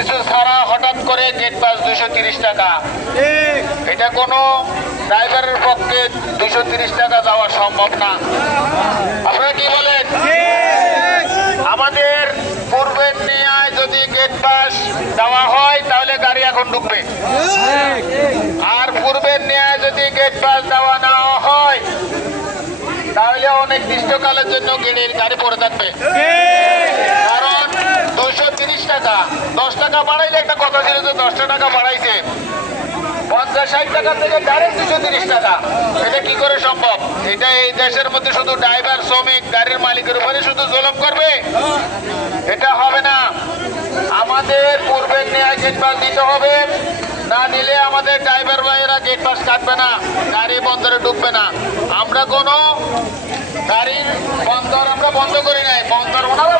কিছু ছাড়া হঠাৎ করে গেট পাস 230 টাকা। এটা কোনো ড্রাইভারের পক্ষে 230 টাকা দেওয়া সম্ভব না। আপনারা কি বলেন? আমাদের পূর্বের নেয়ায় যদি গেট পাস দেওয়া হয় তাহলে গাড়ি এখন ঢুকবে, আর পূর্বের নেয়ায় যদি গেট পাস দেওয়া না হয় তাহলে অনির্দিষ্টকালের জন্য গাড়ি পড়ে থাকবে। কারণ 230 টাকা, 10 টাকা বাড়াইলে একটা কথা ছিল যে 10 টাকা বাড়াইছে, 50-60 টাকা থেকে ডাইরেক্ট 230 টাকা। এটা কি করে সম্ভব? এটা এই দেশের মধ্যে শুধু ড্রাইভার, শ্রমিক, গাড়ির মালিকের উপরে শুধু জুলুম করবে, এটা হবে না। আমাদের পূর্বের নেয়া গেট পাস দিতে হবে, না দিলে আমাদের ড্রাইভার ভাইয়েরা গেট পাস কাটবে না, গাড়ি বন্দরে ঢুকবে না। আমরা কোনো গাড়ির বন্দর আমরা বন্ধ করি নাই, বন্দর ওনারা